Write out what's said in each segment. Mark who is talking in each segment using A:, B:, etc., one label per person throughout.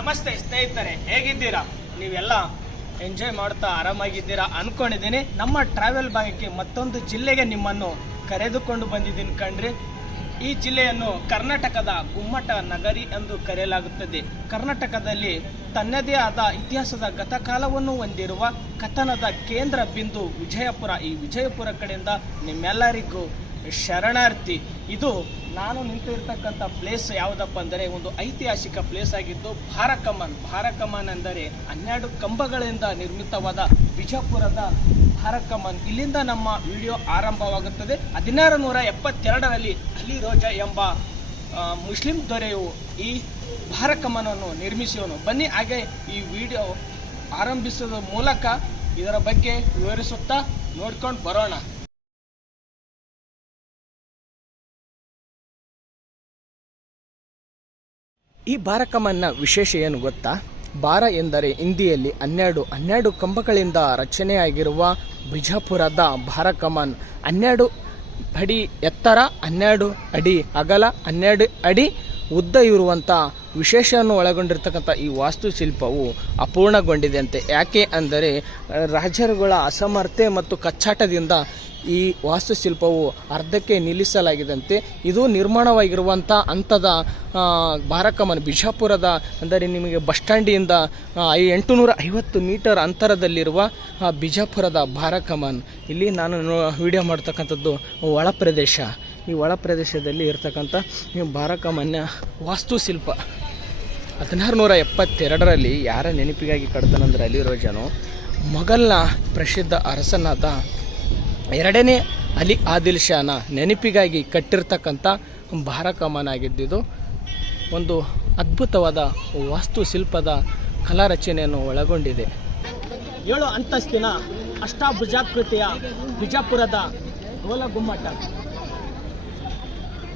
A: ನಮಸ್ತೆ ಸ್ನೇಹಿತರೆ, ಹೇಗಿದ್ದೀರಾ? ನೀವೆಲ್ಲ ಎಂಜಾಯ್ ಮಾಡ್ತಾ ಆರಾಮಾಗಿದ್ದೀರಾ ಅನ್ಕೊಂಡಿದ್ದೀನಿ. ನಮ್ಮ ಟ್ರಾವೆಲ್ ಭಾಗಕ್ಕೆ ಮತ್ತೊಂದು ಜಿಲ್ಲೆಗೆ ನಿಮ್ಮನ್ನು ಕರೆದುಕೊಂಡು ಬಂದಿದ್ದೀನಿ ಕಣ್ರಿ. ಈ ಜಿಲ್ಲೆಯನ್ನು ಕರ್ನಾಟಕದ ಗುಮ್ಮಟ ನಗರಿ ಎಂದು ಕರೆಯಲಾಗುತ್ತದೆ. ಕರ್ನಾಟಕದಲ್ಲಿ ತನ್ನದೇ ಆದ ಇತಿಹಾಸದ ಗತಕಾಲವನ್ನು ಹೊಂದಿರುವ ಕಥನದ ಕೇಂದ್ರ ಬಿಂದು ವಿಜಯಪುರ. ಈ ವಿಜಯಪುರ ಕಡೆಯಿಂದ ನಿಮ್ಮೆಲ್ಲರಿಗೂ ಶರಣಾರ್ಥಿ. ಇದು ನಾನು ನಿಂತಿರ್ತಕ್ಕಂಥ ಪ್ಲೇಸ್ ಯಾವುದಪ್ಪ ಅಂದರೆ ಒಂದು ಐತಿಹಾಸಿಕ ಪ್ಲೇಸ್ ಆಗಿದ್ದು ಭಾರಕಮನ್ ಭಾರಕಮನ್ ಅಂದರೆ ಹನ್ನೆರಡು ಕಂಬಗಳಿಂದ ನಿರ್ಮಿತವಾದ ಬಿಜಾಪುರದ ಭಾರಕಮನ್ ಇಲ್ಲಿಂದ ನಮ್ಮ ವಿಡಿಯೋ ಆರಂಭವಾಗುತ್ತದೆ. ಹದಿನಾರು ನೂರ ಎಪ್ಪತ್ತೆರಡರಲ್ಲಿ ಅಲಿ ರೋಜಾ ಎಂಬ ಮುಸ್ಲಿಂ ದೊರೆಯು ಈ ಭಾರಕಮನನ್ನು ನಿರ್ಮಿಸುವನು ಬನ್ನಿ, ಹಾಗೆ ಈ ವಿಡಿಯೋ ಆರಂಭಿಸುವ ಮೂಲಕ ಇದರ ಬಗ್ಗೆ ವಿವರಿಸುತ್ತಾ ನೋಡ್ಕೊಂಡು ಬರೋಣ. ಈ ಬಾರಕಮನ್ನ ವಿಶೇಷ ಏನು ಗೊತ್ತಾ? ಬಾರ ಎಂದರೆ ಹಿಂದಿಯಲ್ಲಿ ಹನ್ನೆರಡು ಹನ್ನೆರಡು ಕಂಬಗಳಿಂದ ರಚನೆಯಾಗಿರುವ ಬಿಜಾಪುರದ ಬಾರಕಮನ್ ಹನ್ನೆರಡು ಅಡಿ ಎತ್ತರ, ಹನ್ನೆರಡು ಅಡಿ ಅಗಲ, ಹನ್ನೆರಡು ಅಡಿ ಉದ್ದ ಇರುವಂಥ ವಿಶೇಷವನ್ನು ಒಳಗೊಂಡಿರ್ತಕ್ಕಂಥ ಈ ವಾಸ್ತುಶಿಲ್ಪವು ಅಪೂರ್ಣಗೊಂಡಿದೆಯಂತೆ ಯಾಕೆ ಅಂದರೆ, ರಾಜರುಗಳ ಅಸಮರ್ಥೆ ಮತ್ತು ಕಚ್ಚಾಟದಿಂದ ಈ ವಾಸ್ತುಶಿಲ್ಪವು ಅರ್ಧಕ್ಕೆ ನಿಲ್ಲಿಸಲಾಗಿದಂತೆ ಇದು ನಿರ್ಮಾಣವಾಗಿರುವಂಥ ಹಂತದ ಬಾರಕಮನ್ ಬಿಜಾಪುರದ, ಅಂದರೆ ನಿಮಗೆ ಬಸ್ ಸ್ಟ್ಯಾಂಡಿಯಿಂದ ಐ ಎಂಟುನೂರ ಐವತ್ತು ಮೀಟರ್ ಅಂತರದಲ್ಲಿರುವ ಬಿಜಾಪುರದ ಬಾರಕಮನ್ ಇಲ್ಲಿ ನಾನು ವಿಡಿಯೋ ಮಾಡ್ತಕ್ಕಂಥದ್ದು ಒಳ ಪ್ರದೇಶ. ಈ ಒಳ ಪ್ರದೇಶದಲ್ಲಿ ಇರ್ತಕ್ಕಂಥ ಈ ಬಾರಕಮನ್ನ ವಾಸ್ತುಶಿಲ್ಪ. ಹದಿನಾರು ನೂರ ಎಪ್ಪತ್ತೆರಡರಲ್ಲಿ ಯಾರ ನೆನಪಿಗಾಗಿ ಕಡ್ತಾನಂದ್ರೆ ಅಲಿರೋ ಜನ? ಮೊಘಲ್ನ ಪ್ರಸಿದ್ಧ ಅರಸನಾದ ಎರಡನೇ ಅಲಿ ಆದಿಲ್ ಶಾನ ನೆನಪಿಗಾಗಿ ಕಟ್ಟಿರ್ತಕ್ಕಂಥ ಭಾರಕಮನ ಆಗಿದ್ದಿದ್ದು ಒಂದು ಅದ್ಭುತವಾದ ವಾಸ್ತುಶಿಲ್ಪದ ಕಲಾ ರಚನೆಯನ್ನು ಒಳಗೊಂಡಿದೆ. ಏಳು ಅಂತಸ್ತಿನ ಅಷ್ಟಾಭುಜಾಕೃತಿಯ ಬಿಜಾಪುರದ ಗೋಲ ಗುಮ್ಮಟ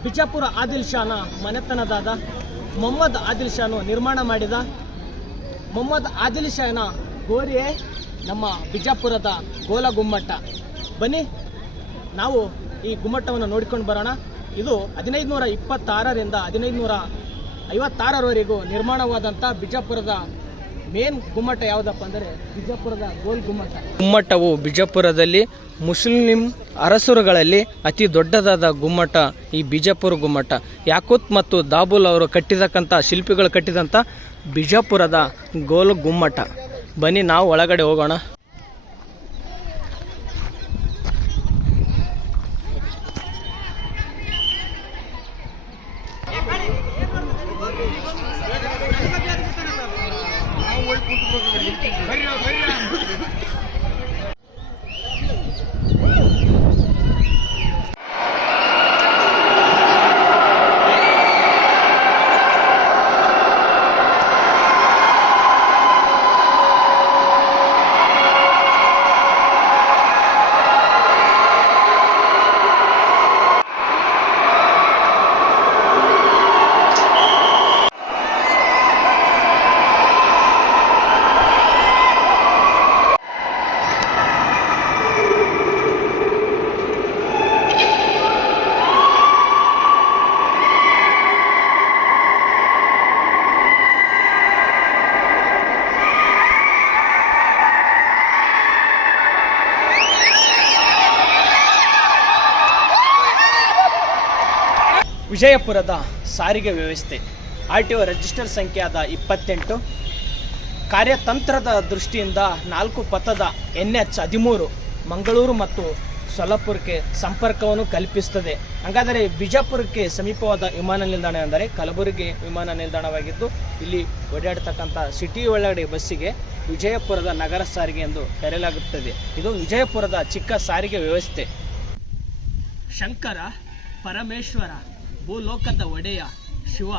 A: ಬಿಜಾಪುರ ಆದಿಲ್ ಶಾನ ಮನೆತನದಾದ ಮೊಹಮ್ಮದ್ ಆದಿಲ್ ಶಾನು ನಿರ್ಮಾಣ ಮಾಡಿದ ಮೊಹಮ್ಮದ್ ಆದಿಲ್ ಶಾನ ಗೋರಿಯೇ ನಮ್ಮ ಬಿಜಾಪುರದ ಗೋಲ ಗುಮ್ಮಟ. ಬನ್ನಿ, ನಾವು ಈ ಗುಮ್ಮಟವನ್ನು ನೋಡಿಕೊಂಡು ಬರೋಣ. ಇದು ಹದಿನೈದು ನೂರ ಇಪ್ಪತ್ತಾರರಿಂದ ಹದಿನೈದು ನೂರ ಐವತ್ತಾರರವರೆಗೂ ನಿರ್ಮಾಣವಾದಂಥ ಬಿಜಾಪುರದ ಮೇನ್ ಗುಮ್ಮಟ ಯಾವುದಪ್ಪ ಅಂದ್ರೆ ಬಿಜಾಪುರದ ಗೋಲ್ ಗುಮ್ಮಟ. ಗುಮ್ಮಟವು ಬಿಜಾಪುರದಲ್ಲಿ ಮುಸ್ಲಿಂ ಅರಸರುಗಳಲ್ಲಿ ಅತಿ ದೊಡ್ಡದಾದ ಗುಮ್ಮಟ ಈ ಬಿಜಾಪುರ ಗುಮ್ಮಟ. ಯಾಕೂತ್ ಮತ್ತು ದಾಬುಲ್ ಅವರು ಕಟ್ಟಿದಕ್ಕಂತ ಶಿಲ್ಪಿಗಳು ಕಟ್ಟಿದಂತ ಬಿಜಾಪುರದ ಗೋಲ್ ಗುಮ್ಮಟ. ಬನ್ನಿ ನಾವು ಒಳಗಡೆ ಹೋಗೋಣ. ವಿಜಯಪುರದ ಸಾರಿಗೆ ವ್ಯವಸ್ಥೆ. ಆರ್ ಟಿ ಒ ರಿಜಿಸ್ಟರ್ ಸಂಖ್ಯಾದ ಇಪ್ಪತ್ತೆಂಟು. ಕಾರ್ಯತಂತ್ರದ ದೃಷ್ಟಿಯಿಂದ ನಾಲ್ಕು ಪಥದ ಎನ್ ಎಚ್ ಹದಿಮೂರು ಮಂಗಳೂರು ಮತ್ತು ಸೊಲ್ಲಾಪುರಕ್ಕೆ ಸಂಪರ್ಕವನ್ನು ಕಲ್ಪಿಸುತ್ತದೆ. ಹಾಗಾದರೆ ಬಿಜಾಪುರಕ್ಕೆ ಸಮೀಪವಾದ ವಿಮಾನ ನಿಲ್ದಾಣ ಎಂದರೆ ಕಲಬುರಗಿ ವಿಮಾನ ನಿಲ್ದಾಣವಾಗಿದ್ದು, ಇಲ್ಲಿ ಓಡಾಡ್ತಕ್ಕಂಥ ಸಿಟಿ ಒಳಗಡೆ ಬಸ್ಸಿಗೆ ವಿಜಯಪುರದ ನಗರ ಸಾರಿಗೆ ಎಂದು ಕರೆಯಲಾಗುತ್ತದೆ. ಇದು ವಿಜಯಪುರದ ಚಿಕ್ಕ ಸಾರಿಗೆ ವ್ಯವಸ್ಥೆ. ಶಂಕರ ಪರಮೇಶ್ವರ ಭೂಲೋಕದ ಒಡೆಯ ಶಿವ.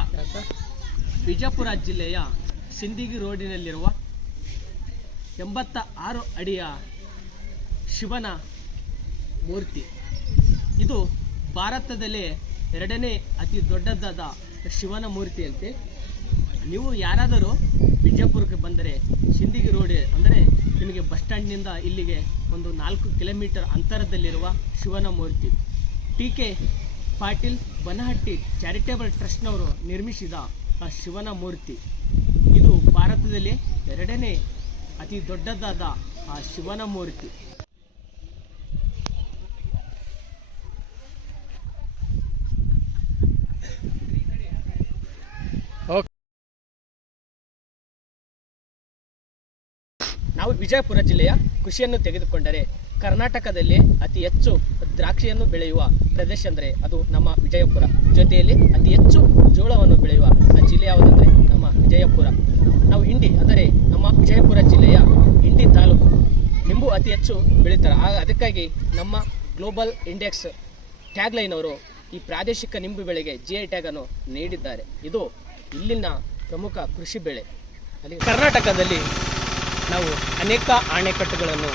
A: ಬಿಜಾಪುರ ಜಿಲ್ಲೆಯ ಸಿಂದಿಗಿ ರೋಡಿನಲ್ಲಿರುವ ಎಂಬತ್ತ ಆರು ಅಡಿಯ ಶಿವನ ಮೂರ್ತಿ. ಇದು ಭಾರತದಲ್ಲಿ ಎರಡನೇ ಅತಿ ದೊಡ್ಡದಾದ ಶಿವನ ಮೂರ್ತಿಯಂತೆ ನೀವು ಯಾರಾದರೂ ಬಿಜಾಪುರಕ್ಕೆ ಬಂದರೆ ಸಿಂದಿಗಿ ರೋಡ್ ಅಂದರೆ ನಿಮಗೆ ಬಸ್ ಸ್ಟ್ಯಾಂಡ್ನಿಂದ ಇಲ್ಲಿಗೆ ಒಂದು ನಾಲ್ಕು ಕಿಲೋಮೀಟರ್ ಅಂತರದಲ್ಲಿರುವ ಶಿವನ ಮೂರ್ತಿ. T K Patil Banahatti charitable ಟ್ರಸ್ಟ್ನವರು ನಿರ್ಮಿಸಿದ ಆ ಶಿವನ ಮೂರ್ತಿ. ಇದು ಭಾರತದಲ್ಲಿ ಎರಡನೇ ಅತಿ ದೊಡ್ಡದಾದ ಆ ಶಿವನ ಮೂರ್ತಿ ನಾವು ವಿಜಯಪುರ ಜಿಲ್ಲೆಯ ಕೃಷಿಯನ್ನು ತೆಗೆದುಕೊಂಡರೆ ಕರ್ನಾಟಕದಲ್ಲಿ ಅತಿ ಹೆಚ್ಚು ದ್ರಾಕ್ಷಿಯನ್ನು ಬೆಳೆಯುವ ಪ್ರದೇಶ ಅಂದರೆ ಅದು ನಮ್ಮ ವಿಜಯಪುರ. ಜೊತೆಯಲ್ಲಿ ಅತಿ ಹೆಚ್ಚು ಜೋಳವನ್ನು ಬೆಳೆಯುವ ಆ ಜಿಲ್ಲೆ ಯಾವುದಂದರೆ ನಮ್ಮ ವಿಜಯಪುರ. ನಾವು ಹಿಂಡಿ ಅಂದರೆ ನಮ್ಮ ವಿಜಯಪುರ ಜಿಲ್ಲೆಯ ಹಿಂಡಿ ತಾಲೂಕು. ನಿಂಬು ಅತಿ ಹೆಚ್ಚು ಬೆಳೀತಾರೆ. ಆಗ ಅದಕ್ಕಾಗಿ ನಮ್ಮ ಗ್ಲೋಬಲ್ ಇಂಡೆಕ್ಸ್ ಟ್ಯಾಗ್ಲೈನ್ ಅವರು ಈ ಪ್ರಾದೇಶಿಕ ನಿಂಬು ಬೆಳೆಗೆ ಜಿ ಐ ಟ್ಯಾಗ್ ಅನ್ನು ನೀಡಿದ್ದಾರೆ. ಇದು ಇಲ್ಲಿನ ಪ್ರಮುಖ ಕೃಷಿ ಬೆಳೆ. ಅಲ್ಲಿ ಕರ್ನಾಟಕದಲ್ಲಿ ನಾವು ಅನೇಕ ಅಣೆಕಟ್ಟುಗಳನ್ನು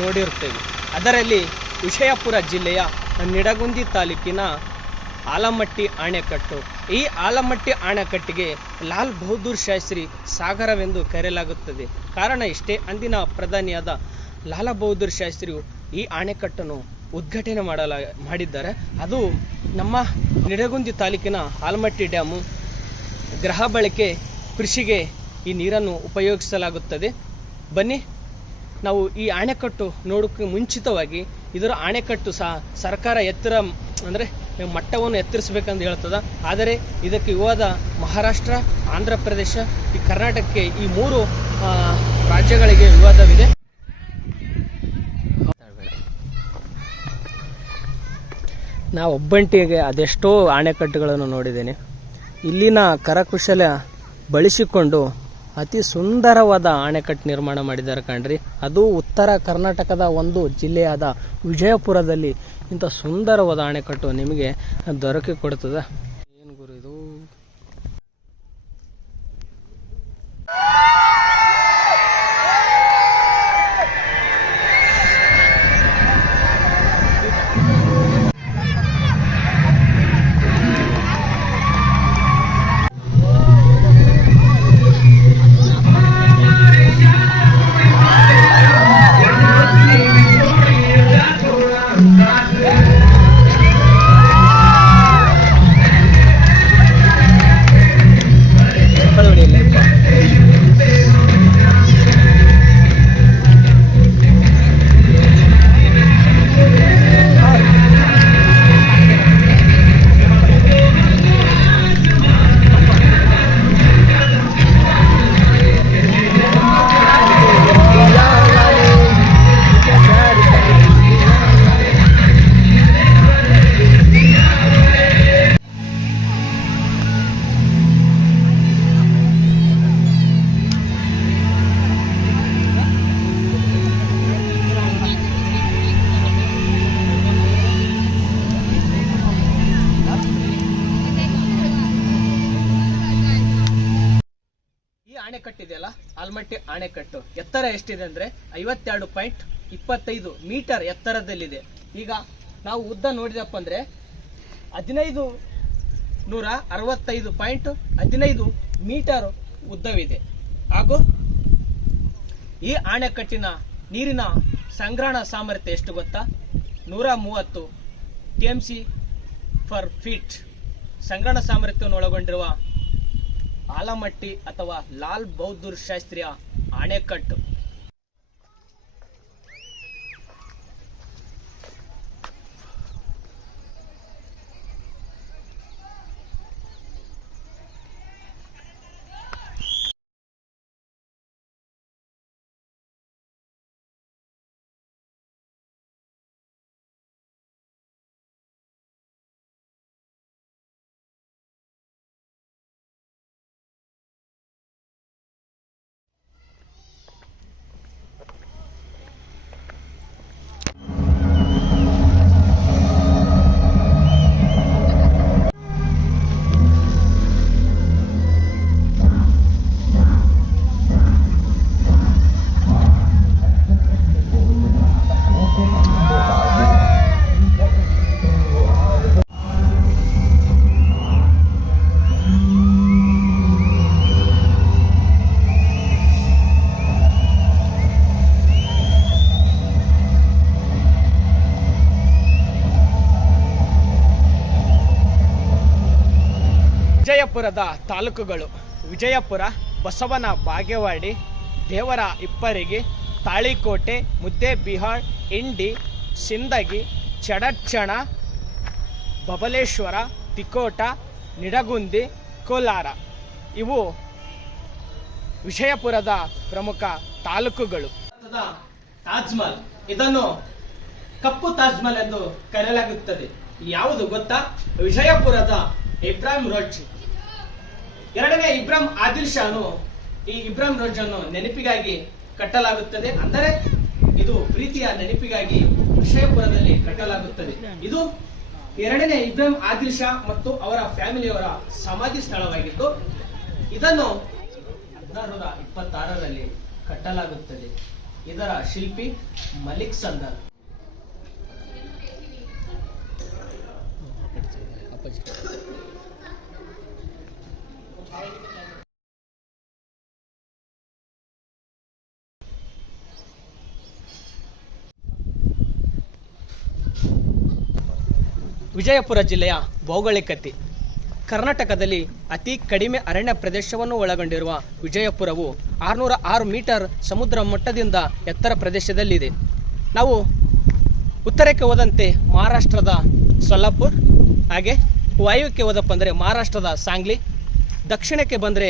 A: ನೋಡಿರುತ್ತೇವೆ. ಅದರಲ್ಲಿ ವಿಜಯಪುರ ಜಿಲ್ಲೆಯ ನಿಡಗುಂದಿ ತಾಲೂಕಿನ ಆಲಮಟ್ಟಿ ಅಣೆಕಟ್ಟು ಈ ಆಲಮಟ್ಟಿ ಅಣೆಕಟ್ಟಿಗೆ ಲಾಲ್ ಬಹದ್ದೂರ್ ಶಾಸ್ತ್ರಿ ಸಾಗರವೆಂದು ಕರೆಯಲಾಗುತ್ತದೆ. ಕಾರಣ ಇಷ್ಟೇ, ಅಂದಿನ ಪ್ರಧಾನಿಯಾದ ಲಾಲ ಬಹದ್ದೂರ್ ಶಾಸ್ತ್ರಿಯು ಈ ಅಣೆಕಟ್ಟನ್ನು ಉದ್ಘಾಟನೆ ಮಾಡಲ, ಮಾಡಿದ್ದಾರೆ. ಅದು ನಮ್ಮ ನಿಡಗುಂದಿ ತಾಲೂಕಿನ ಆಲಮಟ್ಟಿ ಡ್ಯಾಮು ಗ್ರಹ ಬಳಕೆ ಕೃಷಿಗೆ ಈ ನೀರನ್ನು ಉಪಯೋಗಿಸಲಾಗುತ್ತದೆ. ಬನ್ನಿ. ನಾವು ಈ ಅಣೆಕಟ್ಟು ನೋಡೋಕ್ಕೆ ಮುಂಚಿತವಾಗಿ ಇದರ ಅಣೆಕಟ್ಟು ಸಹ ಸರ್ಕಾರ ಎತ್ತರ, ಅಂದರೆ ಮಟ್ಟವನ್ನು ಎತ್ತರಿಸಬೇಕಂತ ಹೇಳ್ತದ. ಆದರೆ ಇದಕ್ಕೆ ವಿವಾದ ಮಹಾರಾಷ್ಟ್ರ, ಆಂಧ್ರ ಪ್ರದೇಶ, ಈ ಕರ್ನಾಟಕಕ್ಕೆ ಈ ಮೂರು ರಾಜ್ಯಗಳಿಗೆ ವಿವಾದವಿದೆ. ನಾ ಒಬ್ಬಂಟಿಗೆ ಅದೆಷ್ಟೋ ಅಣೆಕಟ್ಟುಗಳನ್ನು ನೋಡಿದ್ದೇನೆ. ಇಲ್ಲಿನ ಕರಕುಶಲ ಬಳಸಿಕೊಂಡು ಅತಿ ಸುಂದರವಾದ ಅಣೆಕಟ್ಟು ನಿರ್ಮಾಣ ಮಾಡಿದ್ದಾರೆ ಕಣ್ರಿ. ಅದು ಉತ್ತರ ಕರ್ನಾಟಕದ ಒಂದು ಜಿಲ್ಲೆಯಾದ ವಿಜಯಪುರದಲ್ಲಿ ಇಂಥ ಸುಂದರವಾದ ಅಣೆಕಟ್ಟು ನಿಮಗೆ ದೊರಕಿ ಎಷ್ಟಿದೆ ಅಂದರೆ ಐವತ್ತೆರಡು ಪಾಯಿಂಟ್ ಇಪ್ಪತ್ತೈದು ಮೀಟರ್ ಎತ್ತರದಲ್ಲಿದೆ. ಈಗ ನಾವು ಉದ್ದ ನೋಡಿದಪ್ಪ ಅಂದ್ರೆ ಹದಿನೈದು ನೂರ ಅರವತ್ತೈದು ಪಾಯಿಂಟ್ ಹದಿನೈದು ಮೀಟರ್ ಉದ್ದವಿದೆ. ಹಾಗೂ ಈ ಆಣೆಕಟ್ಟಿನ ನೀರಿನ ಸಂಗ್ರಹಣ ಸಾಮರ್ಥ್ಯ ಎಷ್ಟು ಗೊತ್ತಾ? ನೂರ ಮೂವತ್ತು T M C per feet ಸಂಗ್ರಹಣ ಸಾಮರ್ಥ್ಯವನ್ನು ಒಳಗೊಂಡಿರುವ ಆಲಮಟ್ಟಿ ಅಥವಾ ಲಾಲ್ ಬಹದ್ದೂರ್ ಶಾಸ್ತ್ರಿಯ ಅಣೆಕಟ್ಟು ವಿಜಯಪುರದ ತಾಲೂಕುಗಳು ವಿಜಯಪುರ, ಬಸವನ ಬಾಗೇವಾಡಿ, ದೇವರ ಇಪ್ಪರಿಗೆ, ತಾಳಿಕೋಟೆ, ಮುದ್ದೇಬಿಹಾಳ್, ಇಂಡಿ, ಸಿಂದಗಿ ಚಡಚ್ಚಣ ಬಬಲೇಶ್ವರ, ತಿಕೋಟ, ನಿಡಗುಂದಿ, ಕೋಲಾರ. ಇವು ವಿಜಯಪುರದ ಪ್ರಮುಖ ತಾಲೂಕುಗಳು. ತಾಜ್ಮಹಲ್ ಇದನ್ನು ಕಪ್ಪು ತಾಜ್ಮಹಲ್ ಎಂದು ಕರೆಯಲಾಗುತ್ತದೆ. ಯಾವುದು ಗೊತ್ತಾ? ವಿಜಯಪುರದ ಇಬ್ರಾಹಿಂ ರೋಜ್ ಎರಡನೇ ಇಬ್ರಾಹಿಂ ಆದಿಲ್ ಶಾನು ಈ ಇಬ್ರಾಹಿಂ ರೋಜ್ ಅನ್ನು ನೆನಪಿಗಾಗಿ ಕಟ್ಟಲಾಗುತ್ತದೆ ಅಂದರೆ ಇದು ಪ್ರೀತಿಯ ನೆನಪಿಗಾಗಿ ವಿಷಯಪುರದಲ್ಲಿ ಕಟ್ಟಲಾಗುತ್ತದೆ ಇದು ಎರಡನೇ ಇಬ್ರಾಹಿಂ ಆದಿಲ್ ಶಾ ಮತ್ತು ಅವರ ಫ್ಯಾಮಿಲಿಯವರ ಸಮಾಧಿ ಸ್ಥಳವಾಗಿದ್ದು ಇದನ್ನು ಹದಿನಾರುನೂರ ಇಪ್ಪತ್ತಾರರಲ್ಲಿ ಕಟ್ಟಲಾಗುತ್ತದೆ ಇದರ ಶಿಲ್ಪಿ ಮಲಿಕ್ ಸಂದರ್ ವಿಜಯಪುರ ಜಿಲ್ಲೆಯ ಭೌಗೋಳಿಕತೆ. ಕರ್ನಾಟಕದಲ್ಲಿ ಅತಿ ಕಡಿಮೆ ಅರಣ್ಯ ಪ್ರದೇಶವನ್ನು ಒಳಗೊಂಡಿರುವ ವಿಜಯಪುರವು ಆರುನೂರ ಆರು ಮೀಟರ್ ಸಮುದ್ರ ಮಟ್ಟದಿಂದ ಎತ್ತರ ಪ್ರದೇಶದಲ್ಲಿದೆ. ನಾವು ಉತ್ತರಕ್ಕೆ ಹೋದಂತೆ ಮಹಾರಾಷ್ಟ್ರದ ಸೊಲ್ಲಾಪುರ್, ಹಾಗೆ ವಾಯುವ್ಯಕ್ಕೆ ಹೋದಪ್ಪ ಅಂದರೆ ಮಹಾರಾಷ್ಟ್ರದ ಸಾಂಗ್ಲಿ ದಕ್ಷಿಣಕ್ಕೆ ಬಂದರೆ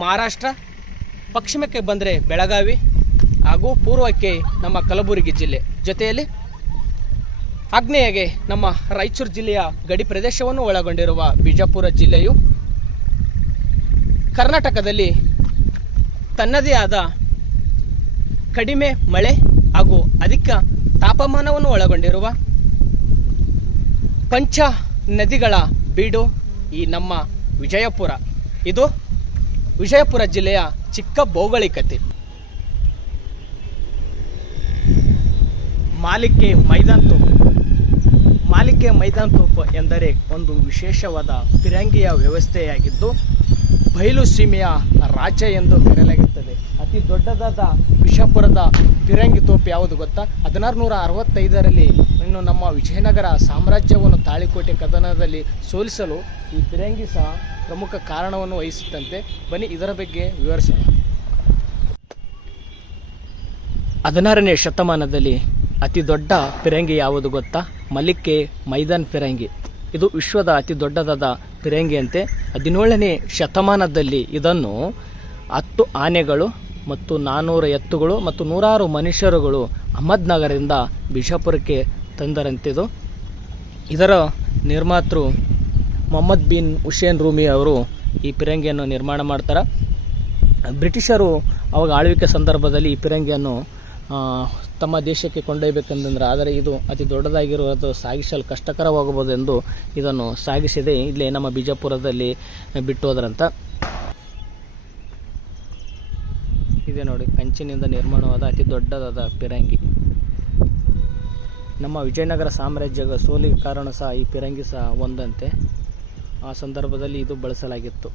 A: ಮಹಾರಾಷ್ಟ್ರ, ಪಶ್ಚಿಮಕ್ಕೆ ಬಂದರೆ ಬೆಳಗಾವಿ ಹಾಗೂ ಪೂರ್ವಕ್ಕೆ ನಮ್ಮ ಕಲಬುರಗಿ ಜಿಲ್ಲೆ. ಜೊತೆಯಲ್ಲಿ ಆಗ್ನೇಯಗೆ ನಮ್ಮ ರಾಯಚೂರು ಜಿಲ್ಲೆಯ ಗಡಿ ಪ್ರದೇಶವನ್ನು ಒಳಗೊಂಡಿರುವ ಬಿಜಾಪುರ ಜಿಲ್ಲೆಯು ಕರ್ನಾಟಕದಲ್ಲಿ ತನ್ನದೇ ಆದ ಕಡಿಮೆ ಮಳೆ ಹಾಗೂ ಅಧಿಕ ತಾಪಮಾನವನ್ನು ಒಳಗೊಂಡಿರುವ ಪಂಚ ನದಿಗಳ ಬೀಡು ಈ ನಮ್ಮ ವಿಜಯಪುರ. ಇದು ವಿಜಯಪುರ ಜಿಲ್ಲೆಯ ಚಿಕ್ಕ ಭೌಗೋಳಿಕತೆ. ಮಾಲಿಕೆ ಮೈದಾನ್ ತೋಪು. ಮಾಲಿಕೆ ಮೈದಾನ್ ತೋಪು ಎಂದರೆ ಒಂದು ವಿಶೇಷವಾದ ಫಿರಂಗಿಯ ವ್ಯವಸ್ಥೆಯಾಗಿದ್ದು ಬಯಲು ಸೀಮೆಯ ರಾಜ್ಯ ಎಂದು ಕರೆಯಲಾಗುತ್ತದೆ ಅತಿ ದೊಡ್ಡದಾದ ವಿಷಪುರದ ಫಿರಂಗಿ ತೋಪು ಯಾವುದು ಗೊತ್ತಾ? ಹದಿನಾರು ನೂರ ಅರವತ್ತೈದರಲ್ಲಿ ಇನ್ನು ನಮ್ಮ ವಿಜಯನಗರ ಸಾಮ್ರಾಜ್ಯವನ್ನು ತಾಳಿಕೋಟೆ ಕದನದಲ್ಲಿ ಸೋಲಿಸಲು ಈ ಫಿರಂಗಿ ಸಹ ಪ್ರಮುಖ ಕಾರಣವನ್ನು ವಹಿಸುತ್ತಂತೆ. ಬನ್ನಿ, ಇದರ ಬಗ್ಗೆ ವಿವರಿಸೋಣ. ಹದಿನಾರನೇ ಶತಮಾನದಲ್ಲಿ ಅತಿ ದೊಡ್ಡ ಫಿರಂಗಿ ಯಾವುದು ಗೊತ್ತಾ? ಮಲ್ಲಿಕೆ ಮೈದಾನ್ ಫಿರಂಗಿ ಇದು ವಿಶ್ವದ ಅತಿ ದೊಡ್ಡದಾದ ಫಿರಂಗಿಯಂತೆ ಹದಿನೇಳನೇ ಶತಮಾನದಲ್ಲಿ ಇದನ್ನು ಹತ್ತು ಆನೆಗಳು ಮತ್ತು ನಾನ್ನೂರು ಎತ್ತುಗಳು ಮತ್ತು ನೂರಾರು ಮನುಷ್ಯರುಗಳು ಅಹಮದ್ನಗರದಿಂದ ಬಿಜಾಪುರಕ್ಕೆ ತಂದರಂತಿದು ಇದರ ನಿರ್ಮಾತೃ ಮೊಹಮ್ಮದ್ ಬಿನ್ ಹುಸೇನ್ ರೂಮಿ ಅವರು ಈ ಪಿರಂಗಿಯನ್ನು ನಿರ್ಮಾಣ ಮಾಡ್ತಾರೆ. ಬ್ರಿಟಿಷರು ಅವಾಗ ಆಳ್ವಿಕೆ ಸಂದರ್ಭದಲ್ಲಿ ಈ ಪಿರಂಗಿಯನ್ನು ತಮ್ಮ ದೇಶಕ್ಕೆ ಕೊಂಡೊಯ್ಬೇಕಂತಂದ್ರೆ ಆದರೆ ಇದು ಅತಿ ದೊಡ್ಡದಾಗಿರುವುದು ಸಾಗಿಸಲು ಕಷ್ಟಕರವಾಗಬಹುದೆಂದು ಇದನ್ನು ಸಾಗಿಸಿದೆ. ಇಲ್ಲೇ ನಮ್ಮ ಬಿಜಾಪುರದಲ್ಲಿ ಬಿಟ್ಟು ಹೋದ್ರಂತ. ಇದೆ ನೋಡಿ. ಕಂಚಿನಿಂದ ನಿರ್ಮಾಣವಾದ ಅತಿ ದೊಡ್ಡದಾದ ಪಿರಂಗಿ. ನಮ್ಮ ವಿಜಯನಗರ ಸಾಮ್ರಾಜ್ಯದ ಸೋಲಿಗೆ ಕಾರಣ ಸಹ ಈ ಪಿರಂಗಿ ಸಹ ಒಂದಂತೆ. ಆ ಸಂದರ್ಭದಲ್ಲಿ ಇದು ಬಳಸಲಾಗಿತ್ತು.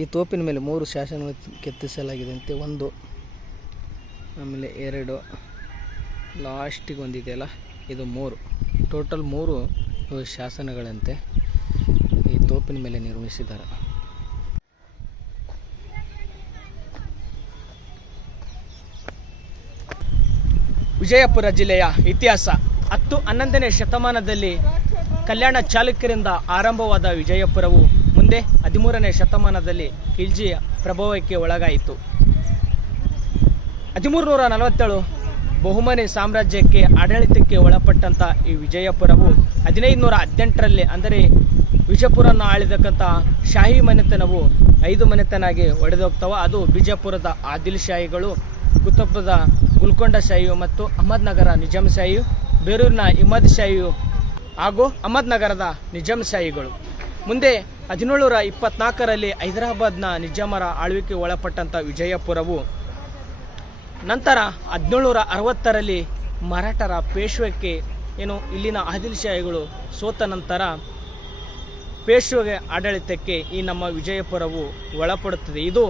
A: ಈ ತೋಪಿನ ಮೇಲೆ ಮೂರು ಶಾಸನಗಳು ಕೆತ್ತಿಸಲಾಗಿದೆಂತೆ ಒಂದು, ಆಮೇಲೆ ಎರಡು, ಲಾಸ್ಟಿಗೆ ಒಂದಿದೆಯಲ್ಲ, ಇದು ಮೂರು. ಟೋಟಲ್ ಮೂರು ಶಾಸನಗಳಂತೆ ಈ ತೋಪಿನ ಮೇಲೆ ನಿರ್ಮಿಸಿದ್ದಾರೆ. ವಿಜಯಪುರ ಜಿಲ್ಲೆಯ ಇತಿಹಾಸ, ಹತ್ತು ಹನ್ನೊಂದನೇ ಶತಮಾನದಲ್ಲಿ ಕಲ್ಯಾಣ ಚಾಲುಕ್ಯರಿಂದ ಆರಂಭವಾದ ವಿಜಯಪುರವು ಮುಂದೆ ಹದಿಮೂರನೇ ಶತಮಾನದಲ್ಲಿ ಖಿಲ್ಜಿಯ ಪ್ರಭಾವಕ್ಕೆ ಒಳಗಾಯಿತು. ಹದಿಮೂರು ನೂರ ನಲವತ್ತೇಳು ಬಹುಮನಿ ಸಾಮ್ರಾಜ್ಯಕ್ಕೆ ಆಡಳಿತಕ್ಕೆ ಒಳಪಟ್ಟಂತ ಈ ವಿಜಯಪುರವು ಹದಿನೈದು ನೂರ ಹದಿನೆಂಟರಲ್ಲಿ ಅಂದರೆ ವಿಜಯಪುರನ್ನು ಆಳಿದಕ್ಕಂಥ ಶಾಹಿ ಮನೆತನವು ಐದು ಮನೆತನಾಗಿ ಒಡೆದೋಗ್ತವೆ. ಅದು ಬಿಜಾಪುರದ ಆದಿಲ್ ಶಾಹಿಗಳು ಕುತಬ್ದ ಗುಲ್ಕೊಂಡ ಶಾಹಿಯು ಮತ್ತು ಅಹಮದ್ನಗರ ನಿಜಾಮ್ ಶಾಹಿಯು, ಬೇರೂರಿನ ಇಮದ್ ಶಾಹಿಯು ಹಾಗೂ ಅಹಮದ್ನಗರದ ನಿಜಾಮ್ ಶಾಹಿಗಳು. ಮುಂದೆ ಹದಿನೇಳುನೂರ ಇಪ್ಪತ್ನಾಲ್ಕರಲ್ಲಿ ಹೈದರಾಬಾದ್ನ ನಿಜಾಮರ ಆಳ್ವಿಕೆ ಒಳಪಟ್ಟಂಥ ವಿಜಯಪುರವು ನಂತರ ಹದಿನೇಳುನೂರ ಅರವತ್ತರಲ್ಲಿ ಮರಾಠರ ಪೇಶ್ವೆಕ್ಕೆ ಏನು ಇಲ್ಲಿನ ಆದಿಲ್ಶಾಹಿಗಳು ಸೋತ ನಂತರ ಪೇಶ್ವೆಗೆ ಆಡಳಿತಕ್ಕೆ ಈ ನಮ್ಮ ವಿಜಯಪುರವು ಒಳಪಡುತ್ತದೆ. ಇದು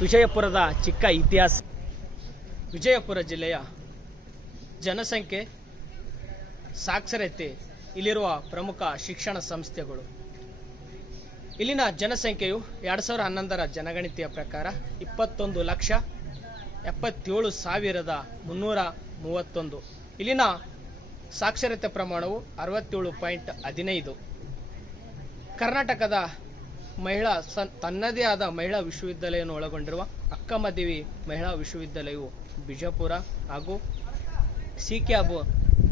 A: ವಿಜಯಪುರದ ಚಿಕ್ಕ ಇತಿಹಾಸ. ವಿಜಯಪುರ ಜಿಲ್ಲೆಯ ಜನಸಂಖ್ಯೆ, ಸಾಕ್ಷರತೆ, ಇಲ್ಲಿರುವ ಪ್ರಮುಖ ಶಿಕ್ಷಣ ಸಂಸ್ಥೆಗಳು. ಇಲ್ಲಿನ ಜನಸಂಖ್ಯೆಯು ಎರಡು ಸಾವಿರದ ಹನ್ನೊಂದರ ಜನಗಣತಿಯ ಪ್ರಕಾರ ಇಪ್ಪತ್ತೊಂದು ಲಕ್ಷ ಎಪ್ಪತ್ತೇಳು ಸಾವಿರದ ಮುನ್ನೂರ ಮೂವತ್ತೊಂದು. ಇಲ್ಲಿನ ಸಾಕ್ಷರತೆ ಪ್ರಮಾಣವು ಅರವತ್ತೇಳು ಪಾಯಿಂಟ್ ಹದಿನೈದು. ಕರ್ನಾಟಕದ ಮಹಿಳಾ ಸನ್, ತನ್ನದೇ ಆದ ಮಹಿಳಾ ವಿಶ್ವವಿದ್ಯಾಲಯವನ್ನು ಒಳಗೊಂಡಿರುವ ಅಕ್ಕಮದೇವಿ ಮಹಿಳಾ ವಿಶ್ವವಿದ್ಯಾಲಯವು ಬಿಜಾಪುರ ಹಾಗೂ ಸಿಕ್ಯಾಬ್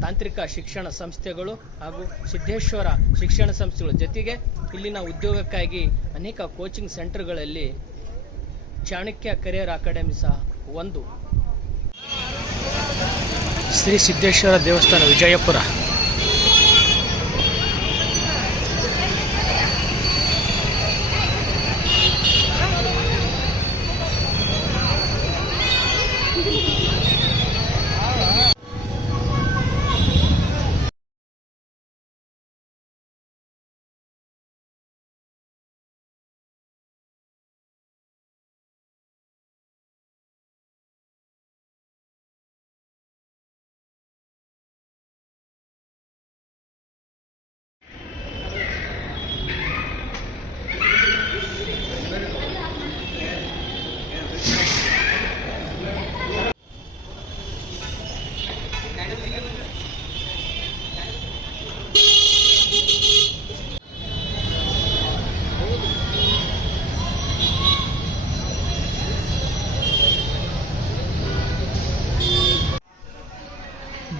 A: ತಾಂತ್ರಿಕ ಶಿಕ್ಷಣ ಸಂಸ್ಥೆಗಳು ಹಾಗೂ ಸಿದ್ದೇಶ್ವರ ಶಿಕ್ಷಣ ಸಂಸ್ಥೆಗಳ ಜೊತೆಗೆ ಇಲ್ಲಿನ ಉದ್ಯೋಗಕ್ಕಾಗಿ ಅನೇಕ ಕೋಚಿಂಗ್ ಸೆಂಟರ್ಗಳಲ್ಲಿ ಚಾಣಕ್ಯ ಕರಿಯರ್ ಅಕಾಡೆಮಿ ಸಹ ಒಂದು. ಶ್ರೀ ಸಿದ್ದೇಶ್ವರ ದೇವಸ್ಥಾನ ವಿಜಯಪುರ.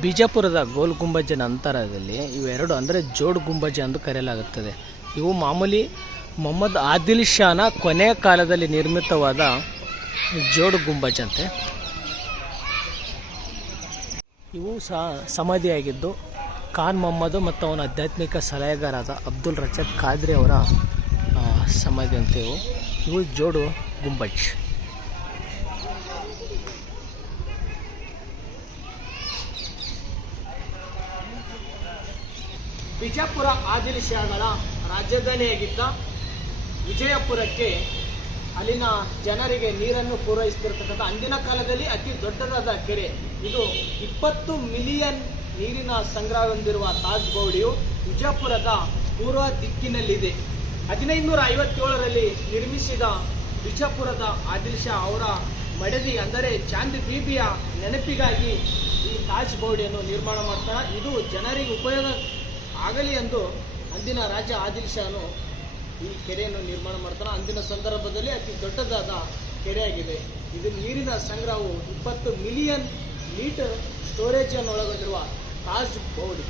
A: ಬಿಜಾಪುರದ ಗೋಲ್ ಗುಂಬಜ್ ಅಂತರದಲ್ಲಿ ಇವೆರಡು ಅಂದರೆ ಜೋಡ್ ಗುಂಬಜ್ ಎಂದು ಕರೆಯಲಾಗುತ್ತದೆ. ಇವು ಮಾಮೂಲಿ ಮೊಹಮ್ಮದ್ ಆದಿಲ್ ಶಾನ ಕೊನೆಯ ಕಾಲದಲ್ಲಿ ನಿರ್ಮಿತವಾದ ಜೋಡ್ ಗುಂಬಜ್ ಅಂತೆ ಇವು ಸಹ ಸಮಾಧಿಯಾಗಿದ್ದು ಖಾನ್ ಮೊಹಮ್ಮದ್ ಮತ್ತು ಅವನ ಆಧ್ಯಾತ್ಮಿಕ ಸಲಹೆಗಾರಾದ ಅಬ್ದುಲ್ ರಜಾಕ್ ಖಾದ್ರಿ ಅವರ ಸಮಾಧಿ ಅಂತ ಇವು. ಇವು ಜೋಡು ಗುಂಬಜ್. ಬಿಜಾಪುರ ಆದಿಲ್ ಶಾಗಳ ರಾಜಧಾನಿಯಾಗಿದ್ದ ವಿಜಯಪುರಕ್ಕೆ ಅಲ್ಲಿನ ಜನರಿಗೆ ನೀರನ್ನು ಪೂರೈಸ್ತಿರ್ತಕ್ಕಂಥ ಅಂದಿನ ಕಾಲದಲ್ಲಿ ಅತಿ ದೊಡ್ಡದಾದ ಕೆರೆ. ಇದು ಇಪ್ಪತ್ತು ಮಿಲಿಯನ್ ನೀರಿನ ಸಂಗ್ರಹ ಹೊಂದಿರುವ ತಾಜ್ ಬೌಡಿಯು ವಿಜಯಪುರದ ಪೂರ್ವ ದಿಕ್ಕಿನಲ್ಲಿದೆ. ಹದಿನೈದುನೂರ ಐವತ್ತೇಳರಲ್ಲಿ ನಿರ್ಮಿಸಿದ ಬಿಜಾಪುರದ ಆದಿಲ್ ಶಾ ಅವರ ಮಡದಿ ಅಂದರೆ ಚಾಂದ್ ಬೀಬಿಯ ನೆನಪಿಗಾಗಿ ಈ ತಾಜ್ ಬೌಡಿಯನ್ನು ನಿರ್ಮಾಣ ಮಾಡ್ತಾರೆ. ಇದು ಜನರಿಗೆ ಉಪಯೋಗ ಆಗಲಿ ಎಂದು ಅಂದಿನ ರಾಜ ಆದಿಲ್ ಶಾನು ಈ ಕೆರೆಯನ್ನು ನಿರ್ಮಾಣ ಮಾಡ್ತಾನೆ. ಅಂದಿನ ಸಂದರ್ಭದಲ್ಲಿ ಅತಿ ದೊಡ್ಡದಾದ ಕೆರೆಯಾಗಿದೆ. ಇದು ನೀರಿನ ಸಂಗ್ರಹವು ಇಪ್ಪತ್ತು ಮಿಲಿಯನ್ ಲೀಟರ್ ಸ್ಟೋರೇಜ್ ಅನ್ನು ಒಳಗೊಂಡಿರುವ ತಾಜ್ ಬೌಡಿ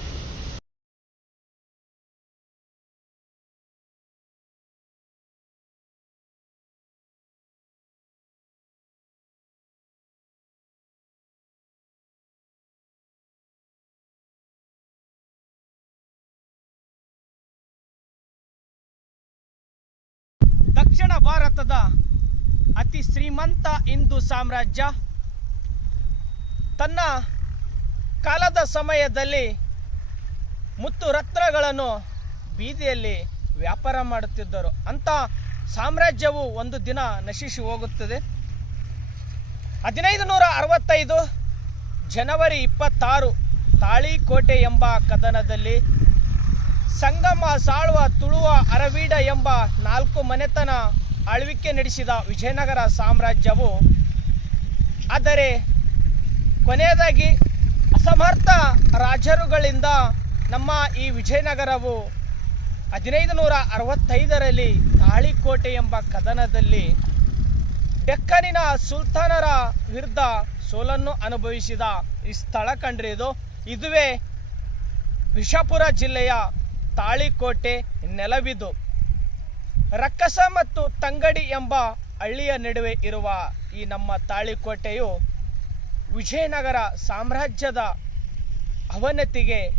A: ಭಾರತದ ಅತಿ ಶ್ರೀಮಂತ ಹಿಂದೂ ಸಾಮ್ರಾಜ್ಯ. ತನ್ನ ಕಾಲದ ಸಮಯದಲ್ಲಿ ಮುತ್ತು ರತ್ನಗಳನ್ನು ಬೀದಿಯಲ್ಲಿ ವ್ಯಾಪಾರ ಮಾಡುತ್ತಿದ್ದರು. ಅಂತ ಸಾಮ್ರಾಜ್ಯವು ಒಂದು ದಿನ ನಶಿಸಿ ಹೋಗುತ್ತದೆ. ಹದಿನೈದು ನೂರ ಅರವತ್ತೈದು ಜನವರಿ ಇಪ್ಪತ್ತಾರು ತಾಳಿಕೋಟೆ ಎಂಬ ಕದನದಲ್ಲಿ ಸಂಗಮ ಸಾಳುವ ತುಳುವ ಅರವೀಡ ಎಂಬ ನಾಲ್ಕು ಮನೆತನ ಆಳ್ವಿಕೆ ನಡೆಸಿದ ವಿಜಯನಗರ ಸಾಮ್ರಾಜ್ಯವು, ಆದರೆ ಕೊನೆಯದಾಗಿ ಅಸಮರ್ಥ ರಾಜರುಗಳಿಂದ ನಮ್ಮ ಈ ವಿಜಯನಗರವು ಹದಿನೈದು ನೂರ ಅರವತ್ತೈದರಲ್ಲಿ ತಾಳಿಕೋಟೆ ಎಂಬ ಕದನದಲ್ಲಿ ಡೆಕ್ಕನಿನ ಸುಲ್ತಾನರ ವಿರುದ್ಧ ಸೋಲನ್ನು ಅನುಭವಿಸಿದ ಈ ಸ್ಥಳ ಕಂಡ್ರಿದು. ಇದುವೇ ವಿಷಾಪುರ ಜಿಲ್ಲೆಯ ತಾಳಿಕೋಟೆ ನೆಲವಿದು. ರಕ್ಕಸ ಮತ್ತು ತಂಗಡಿ ಎಂಬ ಹಳ್ಳಿಯ ನಡುವೆ ಇರುವ ಈ ನಮ್ಮ ತಾಳಿಕೋಟೆಯು ವಿಜಯನಗರ ಸಾಮ್ರಾಜ್ಯದ ಅವನತಿಗೆ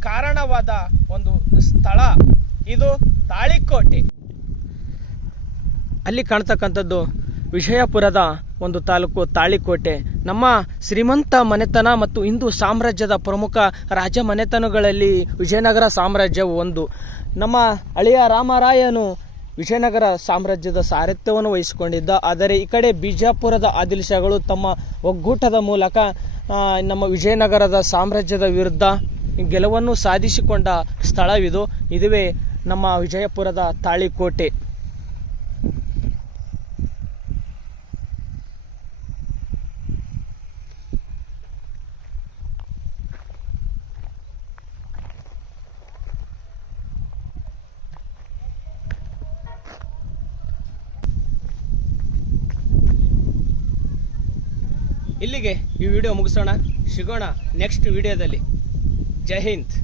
A: ಕಾರಣವಾದ ಒಂದು ಸ್ಥಳ. ಇದು ತಾಳಿಕೋಟೆ. ಅಲ್ಲಿ ಕಾಣ್ತಕ್ಕಂಥದ್ದು ವಿಜಯಪುರದ ಒಂದು ತಾಲೂಕು ತಾಳಿಕೋಟೆ. ನಮ್ಮ ಶ್ರೀಮಂತ ಮನೆತನ ಮತ್ತು ಹಿಂದೂ ಸಾಮ್ರಾಜ್ಯದ ಪ್ರಮುಖ ರಾಜ ಮನೆತನಗಳಲ್ಲಿ ವಿಜಯನಗರ ಸಾಮ್ರಾಜ್ಯವು ಒಂದು. ನಮ್ಮ ಅಳಿಯ ರಾಮರಾಯನು ವಿಜಯನಗರ ಸಾಮ್ರಾಜ್ಯದ ಸಾರಥ್ಯವನ್ನು ವಹಿಸಿಕೊಂಡಿದ್ದ, ಆದರೆ ಈ ಕಡೆ ಬಿಜಾಪುರದ ಆದಿಲ್ಶಾಗಳು ತಮ್ಮ ಒಗ್ಗೂಟದ ಮೂಲಕ ನಮ್ಮ ವಿಜಯನಗರದ ಸಾಮ್ರಾಜ್ಯದ ವಿರುದ್ಧ ಗೆಲುವನ್ನು ಸಾಧಿಸಿಕೊಂಡ ಸ್ಥಳವಿದು. ಇದುವೇ ನಮ್ಮ ವಿಜಯಪುರದ ತಾಳಿಕೋಟೆ. ಇಲ್ಲಿಗೆ ಈ ವಿಡಿಯೋ ಮುಗಿಸೋಣ. ಸಿಗೋಣ ನೆಕ್ಸ್ಟ್ ವಿಡಿಯೋದಲ್ಲಿ. ಜೈ ಹಿಂದ್.